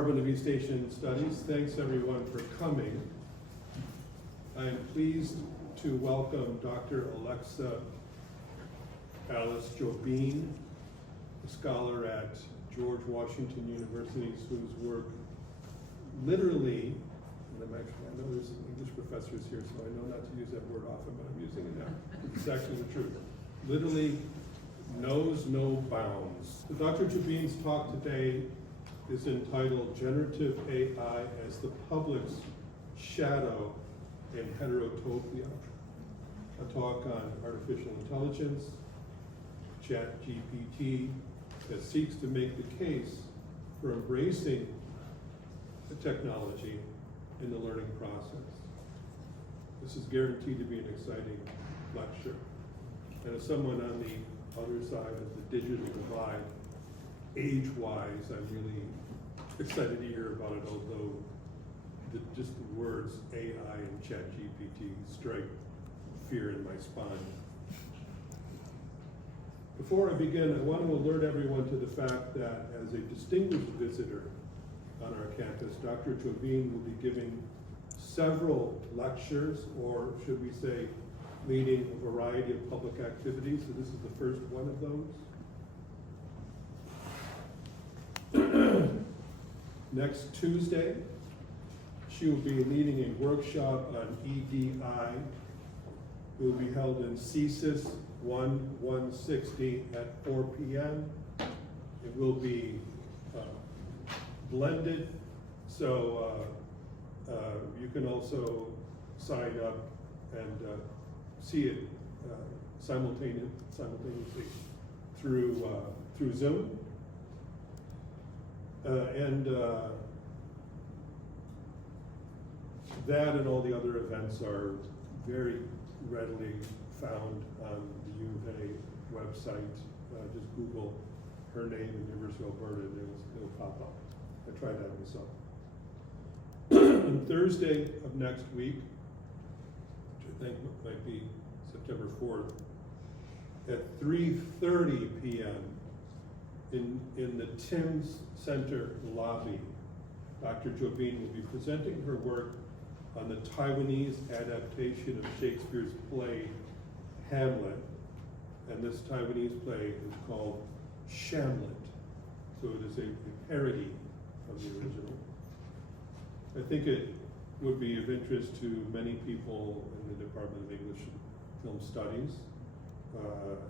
Department of East Asian Studies. Thanks everyone for coming. I am pleased to welcome Dr. Alice Joubin, a scholar at George Washington University, whose work literally, and I know there's English professors here, so I know not to use that word often, but I'm using it now. It's actually the truth. Literally knows no bounds. So Dr. Joubin's talk today is entitled Generative AI as the Public's Shadow in Heterotopia, a talk on artificial intelligence, ChatGPT, that seeks to make the case for embracing the technology in the learning process. This is guaranteed to be an exciting lecture. And as someone on the other side of the digital divide, age-wise, I'm really excited to hear about it, although just the words AI and ChatGPT strike fear in my spine. Before I begin, I want to alert everyone to the fact that as a distinguished visitor on our campus, Dr. Joubin will be giving several lectures, or should we say, leading a variety of public activities. So this is the first one of those. Next Tuesday, she will be leading a workshop on EDI. It will be held in CSIS 160 at 4 p.m. It will be blended, so you can also sign up and see it simultaneously through Zoom. That and all the other events are very readily found on the U of A website. Just Google her name in University of Alberta and it'll pop up. I tried that myself. On Thursday of next week, which I think might be September 4th, at 3:30 p.m. in the Timms Center lobby, Dr. Joubin will be presenting her work on the Taiwanese adaptation of Shakespeare's play Hamlet, and this Taiwanese play is called Shamlet, so it is a parody of the original. I think it would be of interest to many people in the Department of English and Film Studies,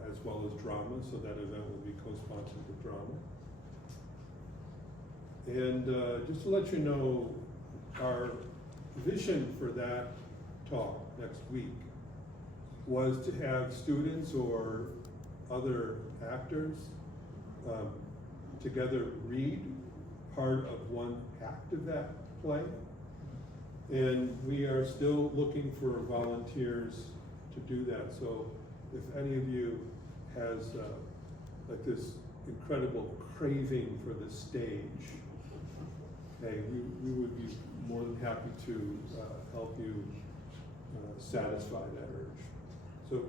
as well as drama, so that event will be co-sponsored with drama. And just to let you know, our vision for that talk next week was to have students or other actors together read part of one act of that play. And we are still looking for volunteers to do that. So if any of you has like this incredible craving for the stage, hey, we would be more than happy to help you satisfy that urge. So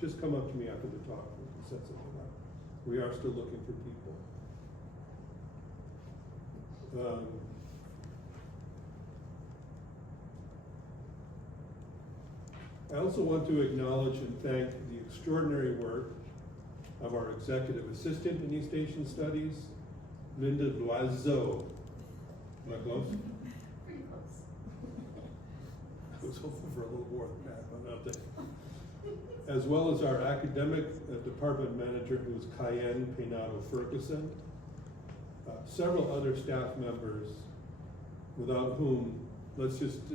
just come up to me after the talk and set something up. We are still looking for people. I also want to acknowledge and thank the extraordinary work of our executive assistant in East Asian Studies, Linda Loiseau. Am I close? Pretty close. I was hoping for a little more than that, but not there. As well as our academic department manager, who is Cayenne Penato Ferguson. Several other staff members without whom, let's just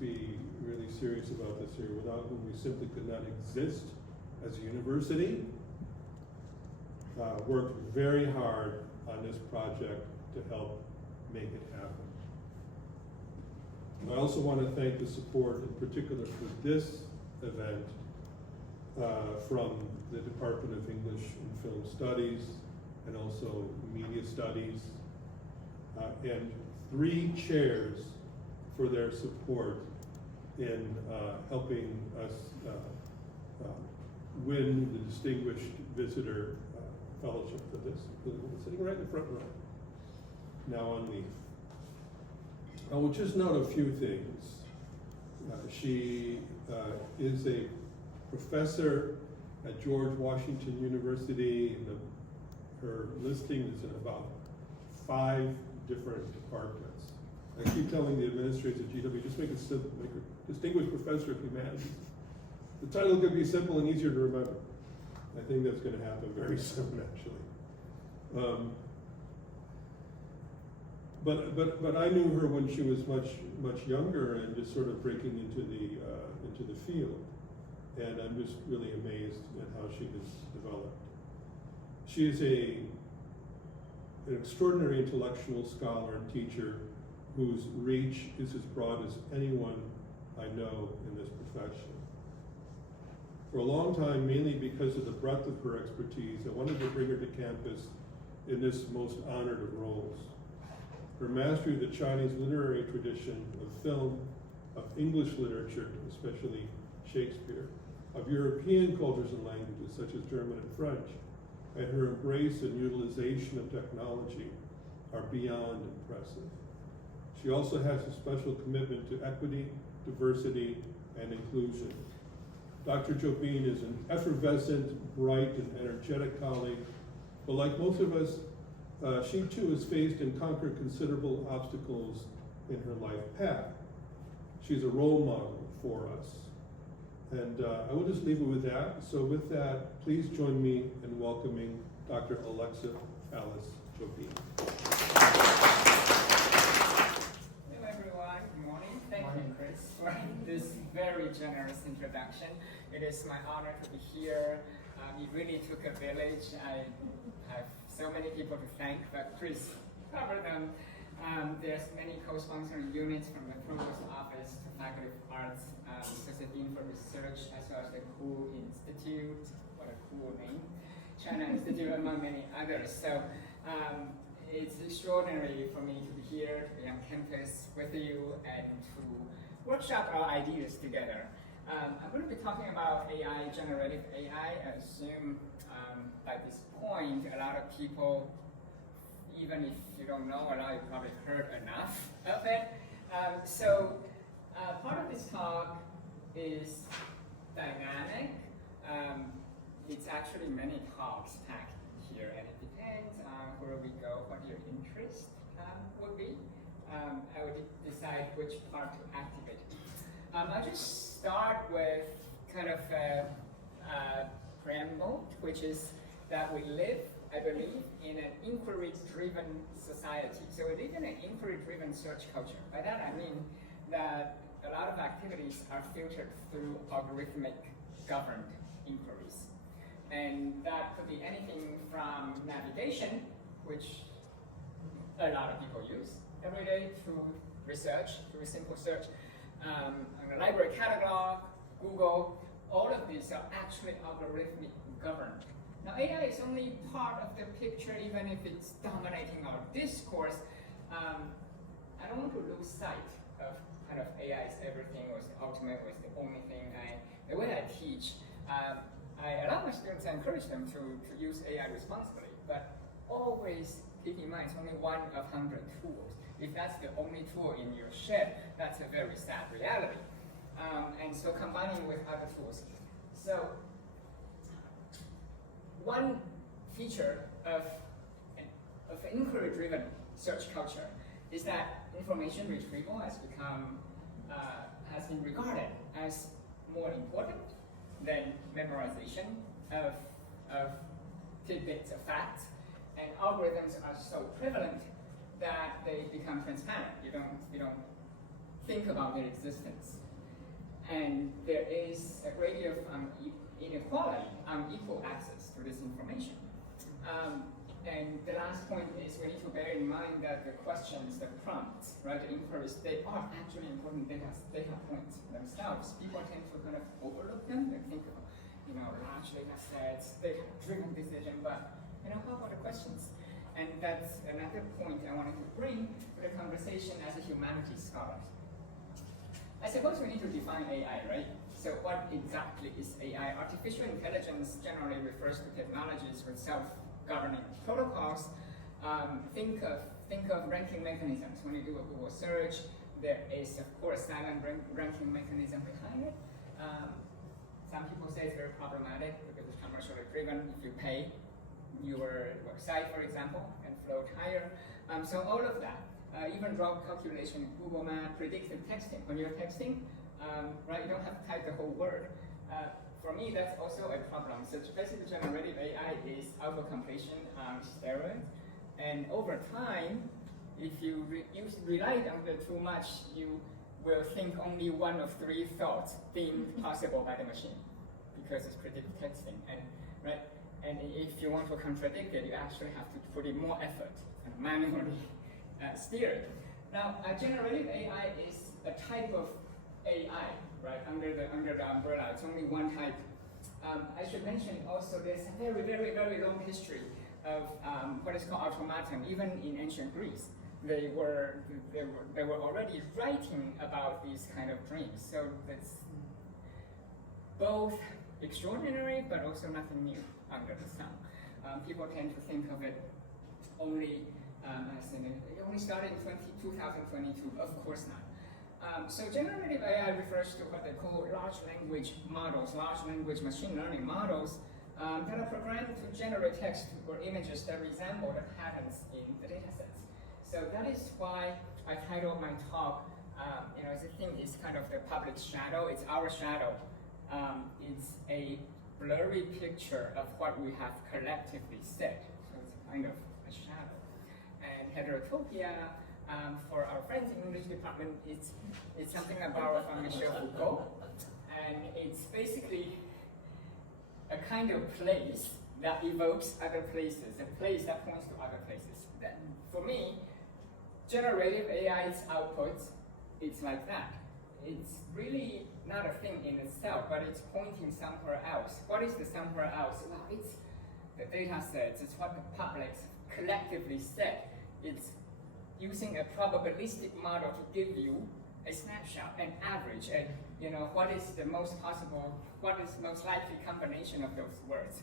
be really serious about this here, without whom we simply could not exist as a university. Worked very hard on this project to help make it happen. I also want to thank the support, in particular for this event, from the Department of English and Film Studies, and also Media Studies, and 3 chairs for their support in helping us win the Distinguished Visitor Fellowship for this. Sitting right in the front row, now on leave. I will just note a few things. She is a professor at George Washington University. Her listing is in about 5 different departments. I keep telling the administrators at GW, just make it simple, make her Distinguished Professor of Humanities. The title could be simple and easier to remember. I think that's going to happen very soon, actually. But I knew her when she was much younger and just sort of breaking into the field, and I'm just really amazed at how she has developed. She is an extraordinary intellectual scholar and teacher whose reach is as broad as anyone I know in this profession. For a long time, mainly because of the breadth of her expertise, I wanted to bring her to campus in this most honored of roles. Her mastery of the Chinese literary tradition, of film, of English literature, especially Shakespeare, of European cultures and languages such as German and French, and her embrace and utilization of technology are beyond impressive. She also has a special commitment to equity, diversity, and inclusion. Dr. Joubin is an effervescent, bright, and energetic colleague, but like most of us, she too has faced and conquered considerable obstacles in her life path. She's a role model for us. And I will just leave it with that. So with that, please join me in welcoming Dr. Alice Joubin. Hello everyone, good morning. Thank you, Chris, for this very generous introduction. It is my honor to be here. It really took a village. I have so many people to thank, but Chris covered them. There's many co-sponsoring units from the Provost's office to Faculty of Arts, Josephine for research, as well as the Cool Institute, what a cool name, China Institute, among many others. So it's extraordinary for me to be here, to be on campus with you, and to workshop our ideas together. I'm going to be talking about AI, generative AI. I assume by this point, a lot of people, even if you don't know a lot, you probably heard enough of it. So part of this talk is dynamic. It's actually many talks packed here, and it depends on where we go, what your interest would be. I would decide which part to activate. I'll just start with kind of a preamble, which is that we live, I believe, in an inquiry-driven society. So we live in an inquiry-driven search culture. By that I mean that a lot of activities are filtered through algorithmic governed inquiries. And that could be anything from navigation, which a lot of people use every day, through research, through a simple search, on the library catalog, Google. All of these are actually algorithmic governed. Now AI is only part of the picture, even if it's dominating our discourse. I don't want to lose sight of kind of AI is everything, or is the ultimate, or is the only thing. The way I teach, I allow my students and encourage them to use AI responsibly, but always keep in mind it's only one of 100 tools. If that's the only tool in your shed, that's a very sad reality. And so combining with other tools. So one feature of inquiry-driven search culture is that information retrieval has been regarded as more important than memorization of tidbits of facts, and algorithms are so prevalent that they become transparent. You don't think about their existence, and there is a great deal of inequality, unequal access to this information. And the last point is we need to bear in mind that the questions, the prompts, right, the inquiries, they are actually important data points themselves. People tend to kind of overlook them. They think of, large data sets, data-driven decision, but how about the questions? And that's another point I wanted to bring to the conversation as a humanities scholar. I suppose we need to define AI, right? So what exactly is AI? Artificial intelligence generally refers to technologies with self-governing protocols. Think of think of ranking mechanisms. When you do a Google search, there is, of course, silent ranking mechanism behind it. Some people say it's very problematic because it's commercially driven. If you pay your website, for example, and float higher. So all of that, even route calculation in Google Maps, predictive texting. When you're texting, right, you don't have to type the whole word. For me, that's also a problem. So basically, generative AI is auto-completion steroid. And over time, if you rely on it too much, you will think only one of three thoughts deemed possible by the machine, because it's predictive texting. And right, and if you want to contradict it, you actually have to put in more effort and manually steer it. Now, generative AI is a type of AI, right? Under the umbrella, it's only one type. I should mention also there's a very, very, very long history of what is called automaton. Even in ancient Greece, they were already writing about these kind of dreams. So that's both extraordinary, but also nothing new under the sun. People tend to think of it only as it only started in 2022. Of course not. So generative AI refers to what they call large language models, large language machine learning models that are programmed to generate text or images that resemble the patterns in the datasets. So that is why I titled my talk, the thing is kind of the public shadow, it's our shadow. It's a blurry picture of what we have collectively said. So it's kind of a shadow. And heterotopia, for our friends in English department, it's something I borrowed from Michael Foucault. And it's basically a kind of place that evokes other places, a place that points to other places. That, for me, generative AI's output, it's like that. It's really not a thing in itself, but it's pointing somewhere else. What is the somewhere else? Well, it's the data sets, it's what the public collectively said. It's using a probabilistic model to give you a snapshot, an average, and what is the most possible, what is the most likely combination of those words.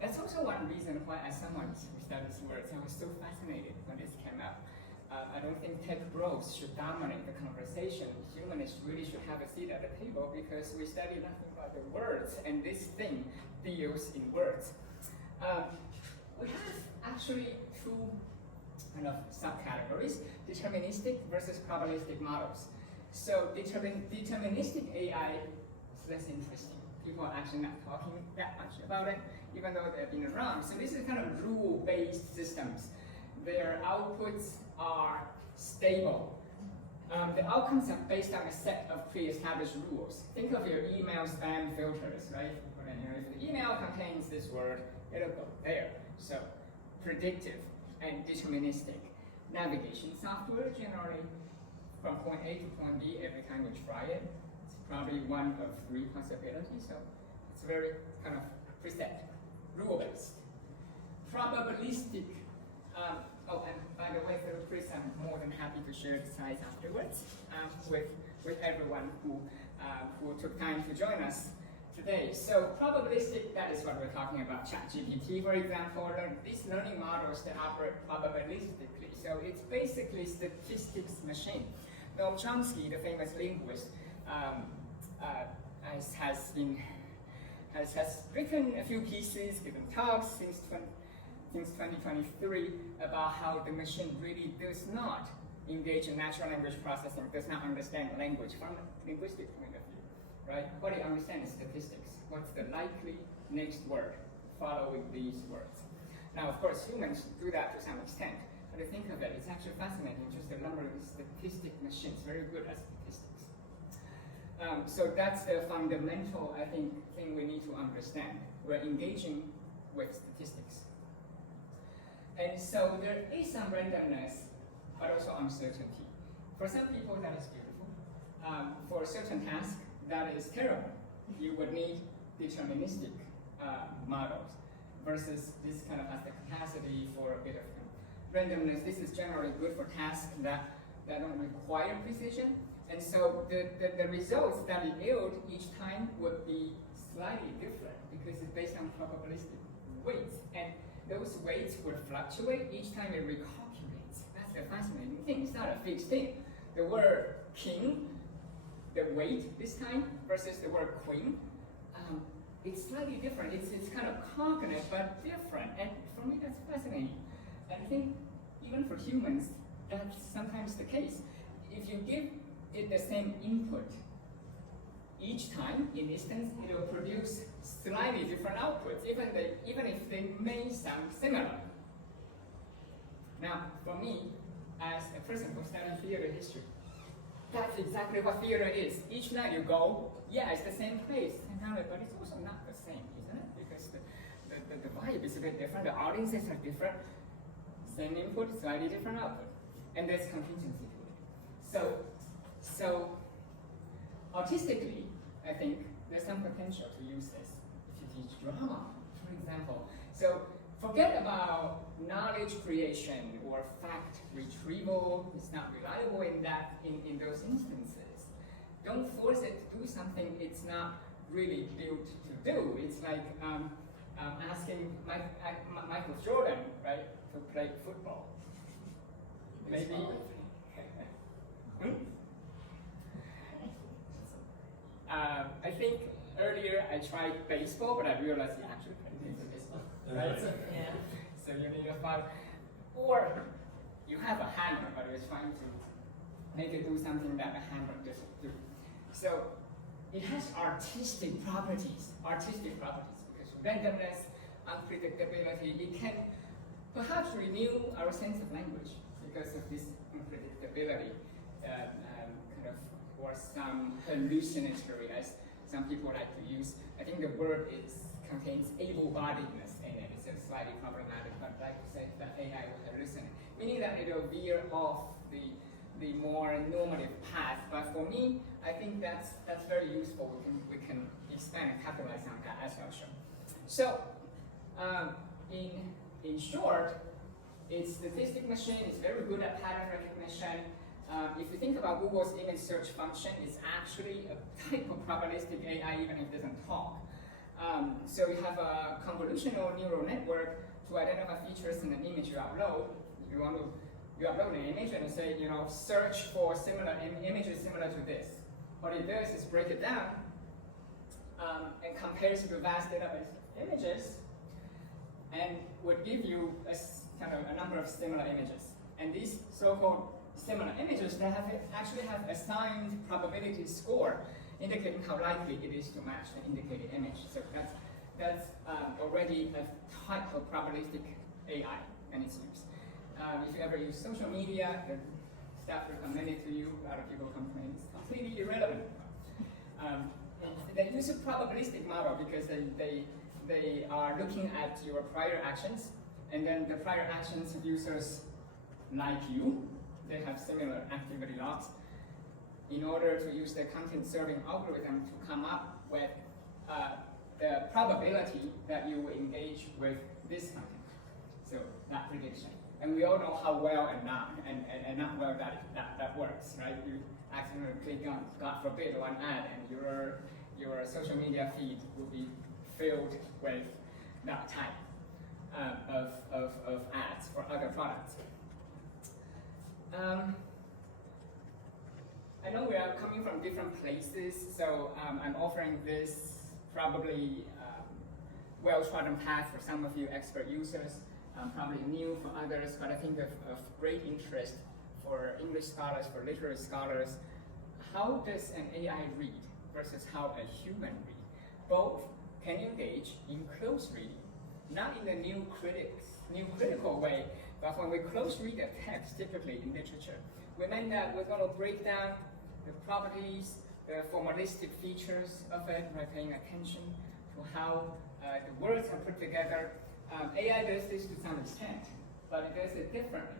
That's also one reason why, as someone who studies words, I was so fascinated when this came out. I don't think tech bros should dominate the conversation. Humanists really should have a seat at the table because we study nothing but the words, and this thing deals in words. We have actually two kind of subcategories, deterministic versus probabilistic models. So deterministic AI is less interesting. People are actually not talking that much about it, even though they've been around. So this is kind of rule-based systems. Their outputs are stable. The outcomes are based on a set of pre-established rules. Think of your email spam filters, right? If the email contains this word, it'll go there. So predictive and deterministic. Navigation software, generally from point A to point B, every time we try it, it's probably one of three possibilities. So it's very kind of preset, rule-based. Probabilistic. And by the way, Chris, I'm more than happy to share the slides afterwards with everyone who took time to join us today. So probabilistic, that is what we're talking about. ChatGPT, for example, these learning models that operate probabilistically. So it's basically statistics machine. Noam Chomsky, the famous linguist, has written a few pieces, given talks since 2023 about how the machine really does not engage in natural language processing, does not understand language from a linguistic point of view, right? What it understands is statistics. What's the likely next word following these words? Now, of course, humans do that to some extent, but to think of it, it's actually fascinating, just the number of statistic machines, very good at statistics. So that's the fundamental, I think, thing we need to understand. We're engaging with statistics. And so there is some randomness, but also uncertainty. For some people, that is beautiful. For a certain task, that is terrible. You would need deterministic models versus this kind of has the capacity for a bit of randomness. This is generally good for tasks that don't require precision. And so the results that it yield each time would be slightly different because it's based on probabilistic weights. And those weights would fluctuate each time it recalculates. the fascinating thing. It's not a fixed thing. The word king, the weight this time, versus the word queen, it's slightly different. It's kind of cognate, but different. And for me, that's fascinating. And I think even for humans, that's sometimes the case. If you give it the same input, each time, in instance, it will produce slightly different outputs, even if they may sound similar. Now, for me, as a person who studied theater history, that's exactly what theater is. Each night you go, yeah, it's the same place, but it's also not the same, isn't it? Because the vibe is a bit different, the audiences are different, same input, slightly different output. And there's contingency to it. So artistically, I think there's some potential to use this if you teach drama, for example. So forget about knowledge creation or fact retrieval. It's not reliable in those instances. Don't force it to do something it's not really built to do. It's like asking Michael Jordon, right, to play football. Maybe. I think earlier I tried baseball, but I realized you actually can't do baseball, right? So you need a five, or you have a hammer, but you're trying to make it do something that a hammer doesn't do. So it has artistic properties, because randomness, unpredictability. It can perhaps renew our sense of language because of this unpredictability, or some hallucinatory, as some people like to use. I think the word contains able-bodiedness in it. It's slightly problematic, but I like to say that AI will hallucinate, meaning that it will veer off the more normative path. But for me, I think that's very useful. We can expand and capitalize on that as well. So, in short, its statistic machine is very good at pattern recognition. If you think about Google's image search function, it's actually a type of probabilistic AI, even if it doesn't talk. So you have a convolutional neural network to identify features in an image you upload. You upload an image and you say, search for similar images similar to this. What it does is break it down and compares it to a vast database of images, and would give you a number of similar images. And these so-called similar images that actually have assigned probability score, indicating how likely it is to match the indicated image. So that's already a type of probabilistic AI and its use. If you ever use social media, the staff recommended to you, a lot of people complain it's completely irrelevant. They use a probabilistic model because they are looking at your prior actions, and then the prior actions of users like you, they have similar activity logs, in order to use the content serving algorithm to come up with the probability that you will engage with this content. So that prediction. And we all know how well and not well that works, right? You accidentally click on, God forbid, one ad, and your social media feed will be filled with that type of ads for other products. I know we are coming from different places, so I'm offering this probably well-trodden path for some of you expert users, probably new for others, but I think of great interest for English scholars, for literary scholars. How does an AI read versus how a human read? Both can engage in close reading, not in the new critical way, but when we close read a text, typically in literature, we meant that we're going to break down the properties, the formalistic features of it, by paying attention to how the words are put together. AI does this to some extent, but it does it differently.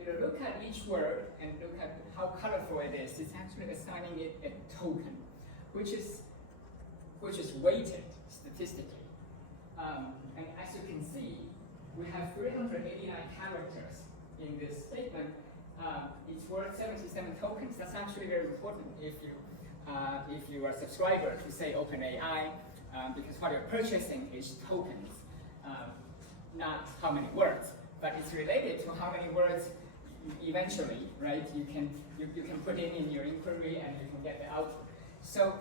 It'll look at each word and look at how colorful it is. It's actually assigning it a token, which is weighted statistically. And as you can see, we have 389 characters in this statement. It's worth 77 tokens. That's actually very important if you are a subscriber to, say, OpenAI, because what you're purchasing is tokens, not how many words. But it's related to how many words eventually, right? You can put in your inquiry and you can get the output. So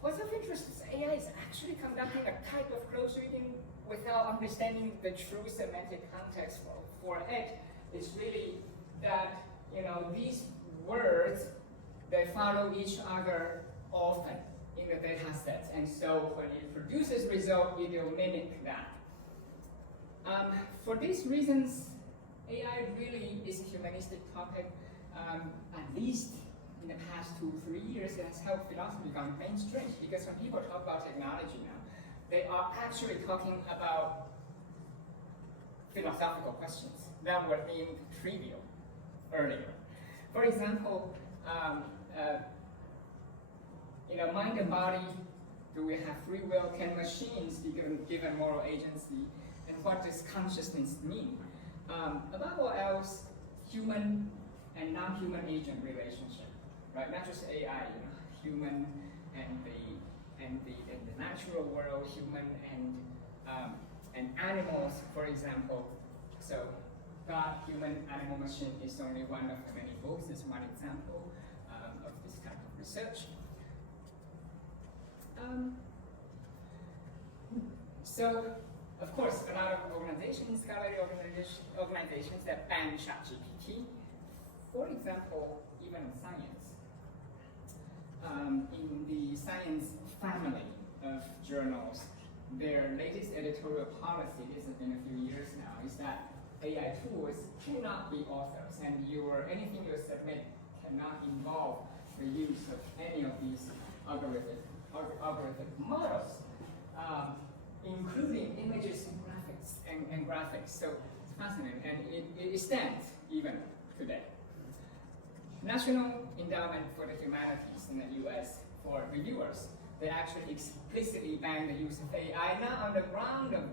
what's of interest is AI is actually conducting a type of close reading without understanding the true semantic context for it. It's really that, these words, they follow each other often in the data sets. And so when it produces result, it will mimic that. For these reasons, AI really is a humanistic topic. At least in the past 2-3 years, it has helped philosophy become mainstream, because when people talk about technology now, they are actually talking about philosophical questions that were deemed trivial earlier. For example, mind and body, do we have free will? Can machines be given moral agency? And what does consciousness mean? Above all else, human and non-human agent relationship, right? Not just AI, human and the natural world, human and animals, for example. So God, human, animal, machine is only one of the many books. It's one example of this type of research. So, of course, a lot of organizations, scholarly organizations that ban ChatGPT. For example, even in science. In the science family of journals, their latest editorial policy, this has been a few years now, is that AI tools cannot be authors, and anything you submit cannot involve the use of any of these algorithmic models, including images and graphics. So it's fascinating, and it stands even today. National Endowment for the Humanities in the US, for reviewers, they actually explicitly ban the use of AI, not on the ground of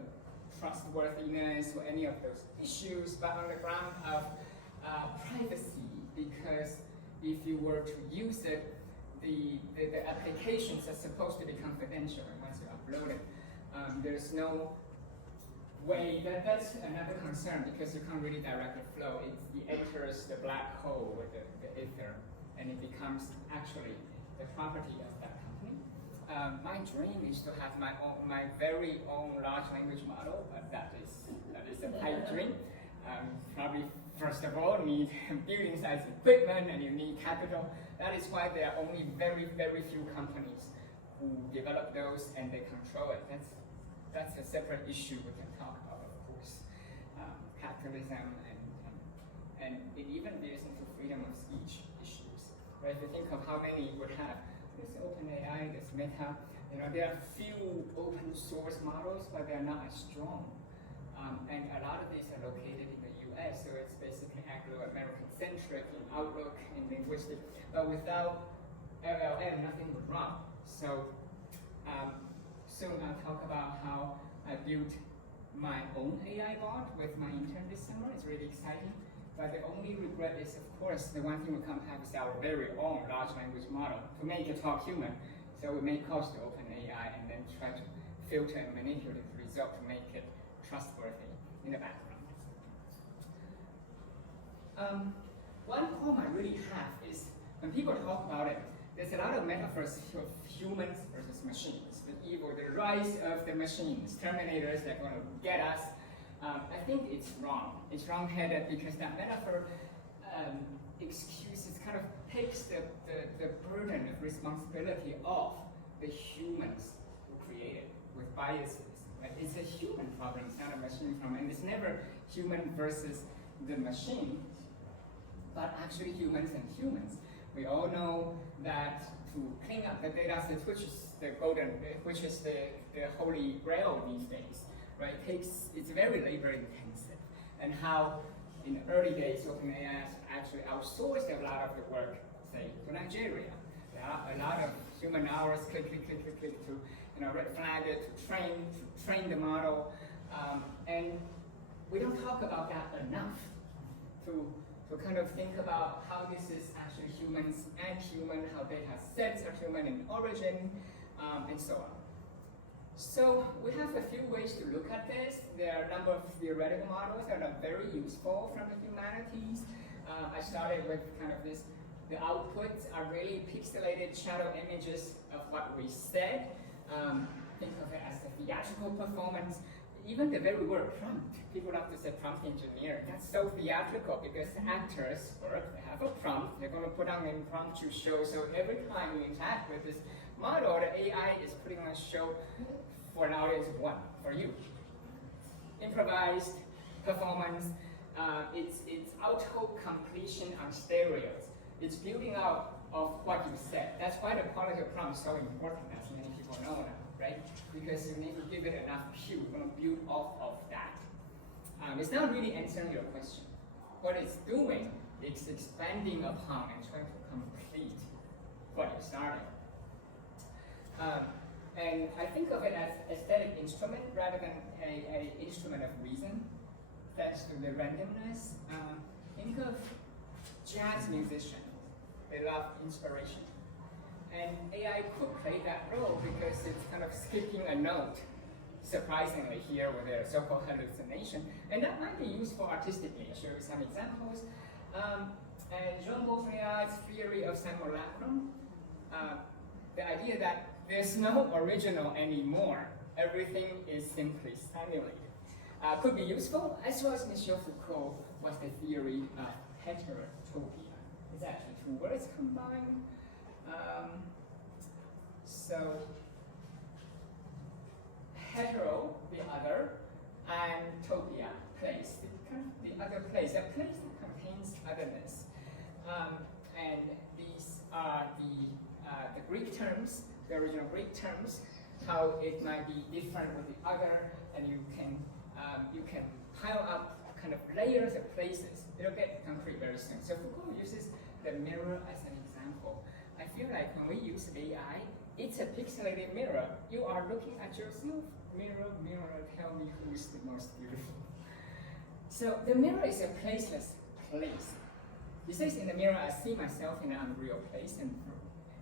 trustworthiness or any of those issues, but on the ground of privacy, because if you were to use it, the applications are supposed to be confidential, and once you upload it, there's no way, that's another concern, because you can't really direct the flow. It enters the black hole with the ether, and it becomes actually the property of that company. My dream is to have my very own large language model, but that is a pipe dream. Probably first of all need building size equipment, and you need capital. That is why there are only very, very few companies who develop those and they control it. That's a separate issue we can talk about, of course. Capitalism and it even veers into freedom of speech issues. Right? If you think of how many would have, there's OpenAI, there's Meta, there are few open source models, but they're not as strong. And a lot of these are located in the US, so it's basically Anglo-American centric in outlook, in linguistic, but without LLM, nothing would run. So soon I'll talk about how I built my own AI bot with my intern this summer. It's really exciting. But the only regret is, of course, the one thing we can't have is our very own large language model to make it talk human. So we may cost the OpenAI and then try to filter and manipulate the result to make it trustworthy in the background. One problem I really have is when people talk about it, there's a lot of metaphors of humans versus machines, the evil, the rise of the machines, terminators that are going to get us. I think it's wrong. It's wrong-headed because that metaphor excuses, kind of takes the burden of responsibility off the humans who create it with biases. Right? It's a human problem, it's not a machine problem, and it's never human versus the machine, but actually humans and humans. We all know that to clean up the data set, which is the holy grail these days, right? It's very labor intensive, and how in the early days OpenAI actually outsourced a lot of the work, say, to Nigeria. There are a lot of human hours, click to red flag it, to train the model, and we don't talk about that enough. To kind of think about how this is actually humans and human, how data sets are human in origin, and so on. So we have a few ways to look at this. There are a number of theoretical models that are very useful from the humanities. I started with kind of this. The outputs are really pixelated shadow images of what we said. Think of it as a theatrical performance. Even the very word prompt, people love to say prompt engineer. That's so theatrical because actors work, they have a prompt, they're going to put on an impromptu show. So every time you interact with this model, the AI is putting on a show for an audience of one, for you. Improvised performance, it's auto-completion on stereos. It's building out of what you said. That's why the quality of prompt is so important, as many people know now, right? Because you need to give it enough cue, you're going to build off of that. It's not really answering your question. What it's doing is expanding upon and trying to complete what you started. And I think of it as aesthetic instrument rather than an instrument of reason, thanks to the randomness. Think of jazz musicians. They love inspiration. And AI could play that role because it's kind of skipping a note, surprisingly, here with a so-called hallucination. And that might be useful artistically. I'll show you some examples. And Jean Baudrillard's theory of simulacrum, the idea that there's no original anymore. Everything is simply simulated. Could be useful, as well as Michel Foucault was the theory of heterotopia. It's actually two words combined. So, hetero, the other, and topia, place, the other place, a place that contains otherness. And these are the Greek terms, the original Greek terms, how it might be different with the other, and you can pile up kind of layers of places. It'll get concrete very soon. So Foucault uses the mirror as an example. I feel like when we use AI, it's a pixelated mirror. You are looking at yourself. Mirror, mirror, tell me who is the most beautiful. So the mirror is a placeless place. He says in the mirror, I see myself in an unreal place, and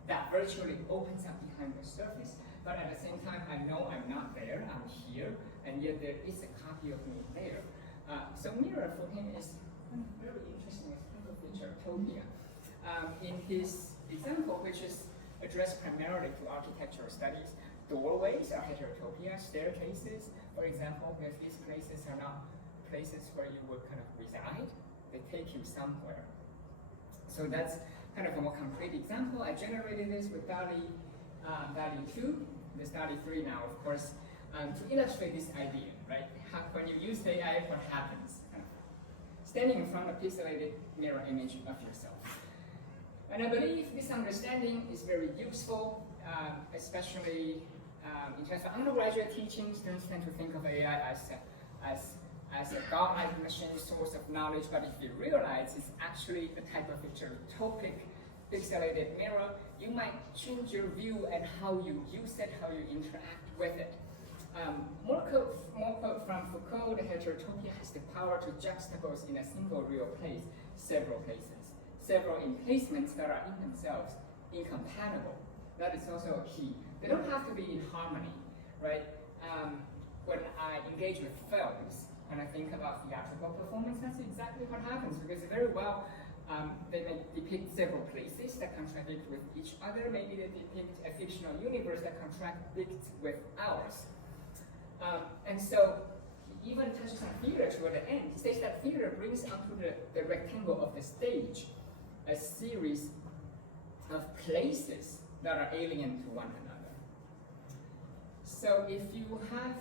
that virtually opens up behind the surface. But at the same time, I know I'm not there, I'm here, and yet there is a copy of me there. So mirror for him is very interesting as kind of heterotopia. In his example, which is addressed primarily to architectural studies, doorways are heterotopia, staircases, for example, if these places are not places where you would kind of reside, they take you somewhere. So that's kind of a more concrete example. I generated this with DALL-E 2, there's DALL-E 3 now, of course, to illustrate this idea, right? When you use AI, what happens? Standing in front of a pixelated mirror image of yourself. And I believe this understanding is very useful, especially in terms of undergraduate teaching. Students tend to think of AI as a godlike machine source of knowledge, but if you realize it's actually a type of heterotopic pixelated mirror, you might change your view and how you use it, how you interact with it. More quote from Foucault, the heterotopia has the power to juxtapose in a single real place several places, several emplacements that are in themselves incompatible. That is also key. They don't have to be in harmony, right? When I engage with films, when I think about theatrical performance, that's exactly what happens, because very well, they may depict several places that contradict with each other. Maybe they depict a fictional universe that contradicts with ours. And so he even touches on theater toward the end. He says that theater brings onto the rectangle of the stage a series of places that are alien to one another. So if you have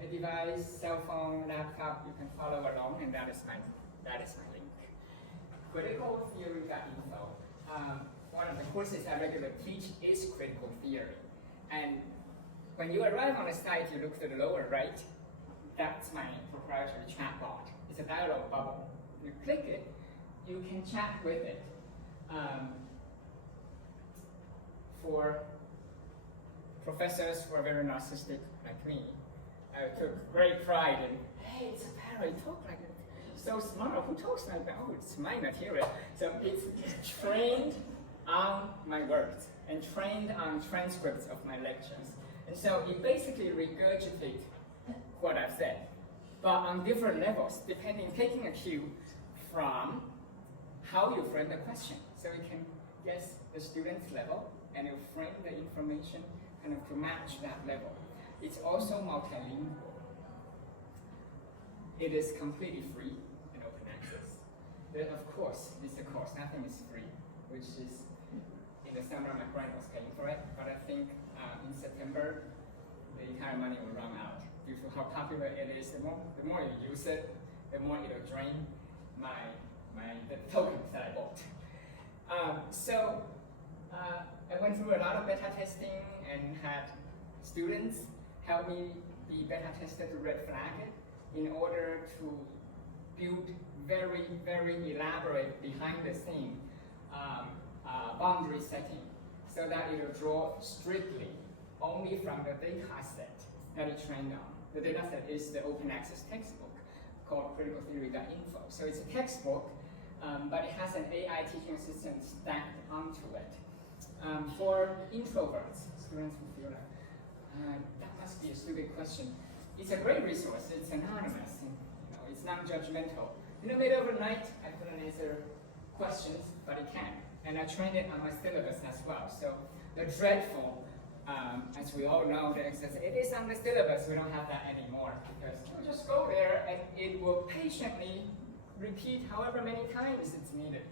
a device, cell phone, laptop, you can follow along, and that is my link. Critical-theory.info. One of the courses I regularly teach is critical theory. And when you arrive on a site, you look to the lower right, that's my proprietary chatbot. It's a dialogue bubble. You click it, you can chat with it. For professors who are very narcissistic like me, I took great pride in, hey, it's a parrot, talk like it. So smart, who talks like that? Oh, it's my material. So it's trained on my words and trained on transcripts of my lectures. And so it basically regurgitates what I've said, but on different levels, taking a cue from how you frame the question. So you can guess the student's level and you frame the information kind of to match that level. It's also multilingual. It is completely free and open access. Then of course, it's a course, nothing is free, which is, in the summer my friend was paying for it, but I think in September, the entire money will run out due to how popular it is. The more you use it, the more it'll drain the tokens that I bought. I went through a lot of beta testing and had students help me be beta tested to red flag it in order to build very, very elaborate behind the scene boundary setting so that it will draw strictly only from the data set that it trained on. The data set is the open access textbook called criticaltheory.info. So it's a textbook, but it has an AI teaching assistant stacked onto it. For introverts, students who feel like, that must be a stupid question. It's a great resource, it's anonymous, and, it's non-judgmental. In the middle of the night, I couldn't answer questions, but it can. And I trained it on my syllabus as well. So the dreadful, as we all know, it is on the syllabus, we don't have that anymore, because you just go there and it will patiently repeat however many times it's needed.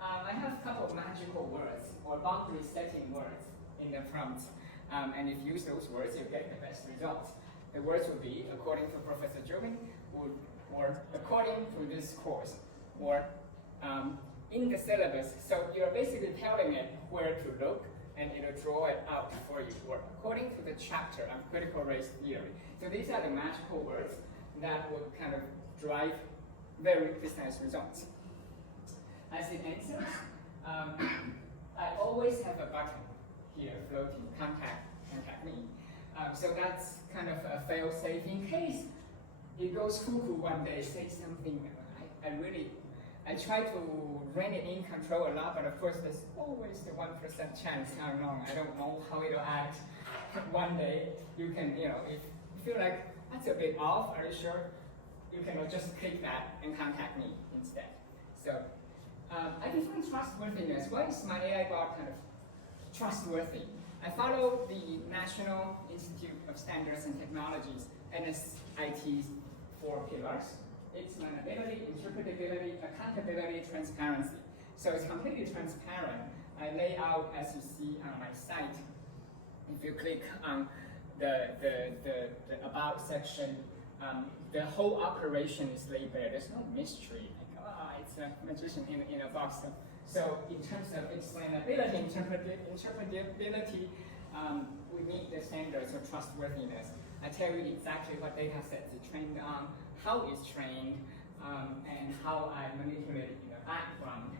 I have a couple of magical words, or boundary setting words in the prompt, and if you use those words, you'll get the best results. The words would be, according to Professor Joubin, or according to this course, or in the syllabus. So you're basically telling it where to look, and it'll draw it out for you, or according to the chapter on critical race theory. So these are the magical words that would kind of drive very precise results. As it answers, I always have a button here floating, contact me. So that's kind of a fail-safe in case it goes cuckoo one day, say something. I try to rein it in, control a lot, but of course there's always the 1% chance I'm wrong. I don't know how it'll act. One day you can, if you feel like that's a bit off, are you sure? You can just click that and contact me instead. So I define trustworthiness. Why is my AI bot kind of trustworthy? I follow the National Institute of Standards and Technologies, NSIT's 4 pillars. Explainability, interpretability, accountability, transparency. So it's completely transparent. I lay out, as you see on my site, if you click on the about section, the whole operation is laid bare. There's no mystery. It's a magician in a box. So in terms of explainability, interpretability, we meet the standards of trustworthiness. I tell you exactly what data sets it's trained on, how it's trained, and how I manipulate it in the background.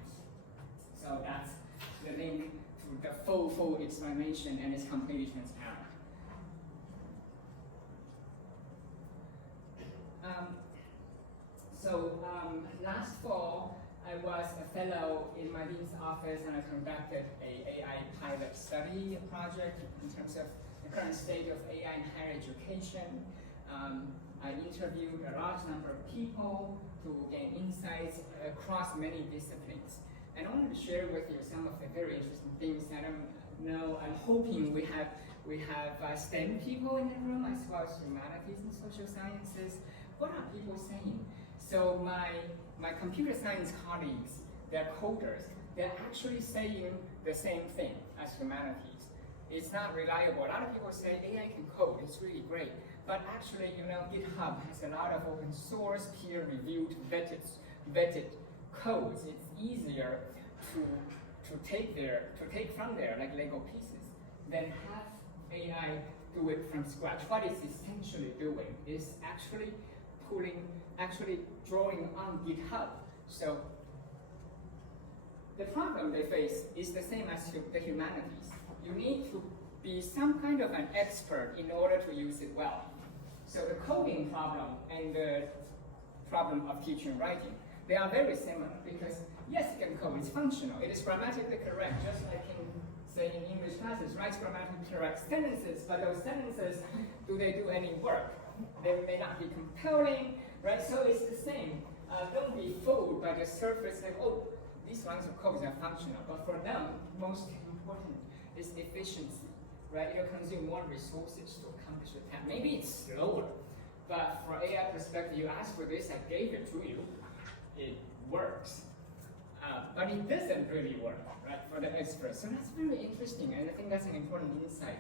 So that's the link to the full explanation, and it's completely transparent. Last fall, I was a fellow in my dean's office, and I conducted an AI pilot study project in terms of the current state of AI in higher education. I interviewed a large number of people to gain insights across many disciplines. And I wanted to share with you some of the very interesting things that I'm hoping we have STEM people in the room, as well as humanities and social sciences. What are people saying? So my computer science colleagues, they're coders, they're actually saying the same thing as humanities. It's not reliable. A lot of people say AI can code, it's really great. But actually, GitHub has a lot of open source, peer-reviewed, vetted codes. It's easier to take from there, like Lego pieces, than have AI do it from scratch. What it's essentially doing is actually drawing on GitHub. So the problem they face is the same as the humanities. You need to be some kind of an expert in order to use it well. So the coding problem and the problem of teaching and writing, they are very similar because yes, it can code, it's functional, it is grammatically correct, just like in say in English classes, writes grammatically correct sentences, but those sentences, do they do any work? They may not be compelling, right? So it's the same. Don't be fooled by the surface level. Oh, these lines of code are functional, but for them, most important is efficiency, right? You consume more resources to accomplish the task. Maybe it's slower, but for AI perspective, you ask for this, I gave it to you. It works. But it doesn't really work, right, for the experts. So that's very interesting, and I think that's an important insight.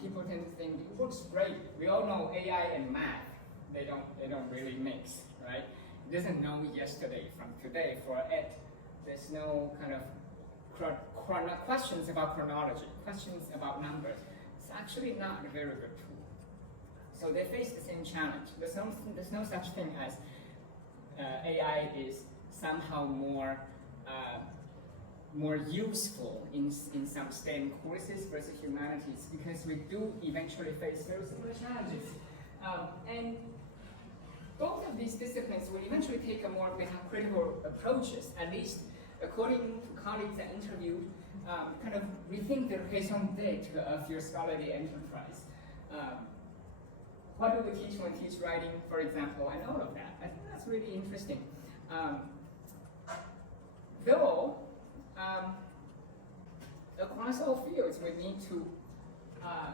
People tend to think it works great. We all know AI and math, they don't really mix, right? It doesn't know yesterday from today. For it, there's no kind of questions about chronology, questions about numbers. It's actually not a very good tool. So they face the same challenge. There's no such thing as AI is somehow more useful in some STEM courses versus humanities, because we do eventually face very similar challenges. And both of these disciplines will eventually take a more metacritical approaches, at least according to colleagues I interviewed, kind of rethink the raison d'etre of your scholarly enterprise. What do we teach when we teach writing, for example, and all of that? I think that's really interesting. Though, across all fields, we need to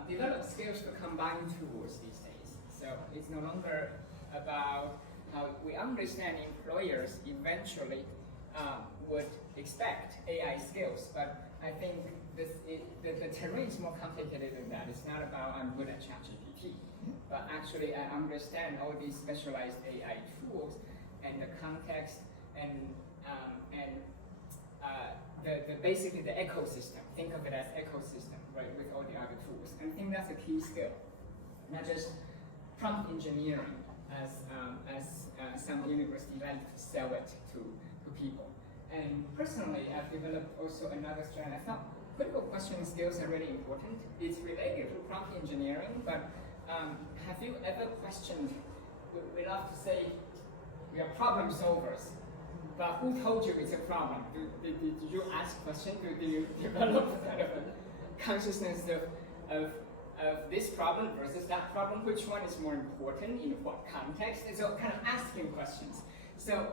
develop skills to combine tools these days. So it's no longer about how we understand employers eventually would expect AI skills, but I think the terrain is more complicated than that. It's not about I'm good at ChatGPT, but actually I understand all these specialized AI tools and the context and basically the ecosystem. Think of it as ecosystem, right, with all the other tools. And I think that's a key skill, not just prompt engineering as some universities like to sell it to people. And personally, I've developed also another strand. I thought critical questioning skills are really important. It's related to prompt engineering, but have you ever questioned, we love to say, we are problem solvers, but who told you it's a problem? Did you ask questions? Do you develop kind of a consciousness of this problem versus that problem? Which one is more important in what context? And so kind of asking questions. So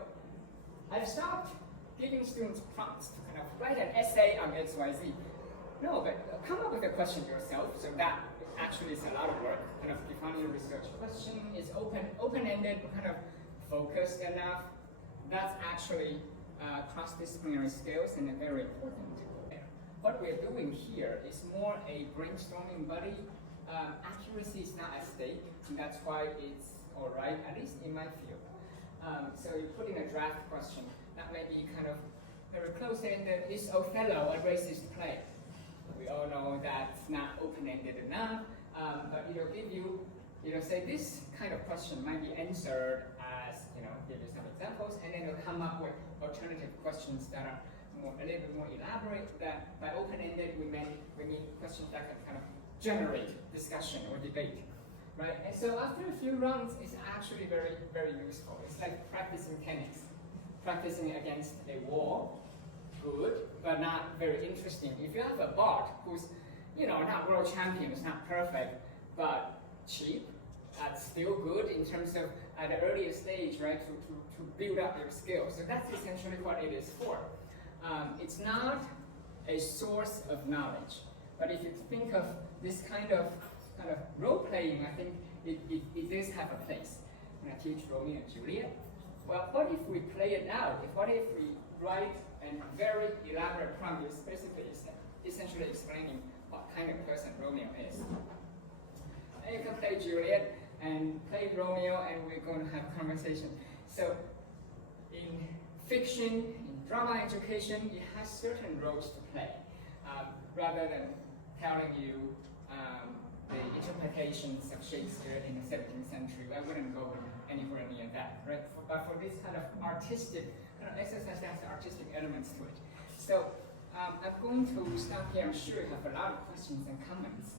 I've stopped giving students prompts to kind of write an essay on X, Y, Z. No, but come up with a question yourself. So that actually is a lot of work. Kind of defining a research question is open-ended, kind of focused enough. That's actually cross-disciplinary skills and very important. What we're doing here is more a brainstorming buddy. Accuracy is not at stake, and that's why it's all right, at least in my field. So you put in a draft question that may be kind of very close-ended. Is Othello a racist play? We all know that's not open-ended enough, but it'll give you, say this kind of question might be answered as, give you some examples, and then it'll come up with alternative questions that are a little bit more elaborate. That by open-ended, we mean questions that can kind of generate discussion or debate, right? And so after a few rounds, it's actually very, very useful. It's like practicing tennis, practicing against a wall. Good, but not very interesting. If you have a bot who's, not world champion, it's not perfect, but cheap, that's still good in terms of at the earlier stage, right, to build up your skills. So that's essentially what it is for. It's not a source of knowledge, but if you think of this kind of role-playing, I think it does have a place. When I teach Romeo and Juliet, well, what if we play it out? What if we write a very elaborate prompt with specifically essentially explaining what kind of person Romeo is? And you can play Juliet and play Romeo, and we're going to have a conversation. So in fiction, in drama education, it has certain roles to play. Rather than telling you the interpretations of Shakespeare in the 17th century, I wouldn't go anywhere near that, right? But for this kind of artistic exercise, that's artistic elements to it. So I'm going to stop here. I'm sure you have a lot of questions and comments.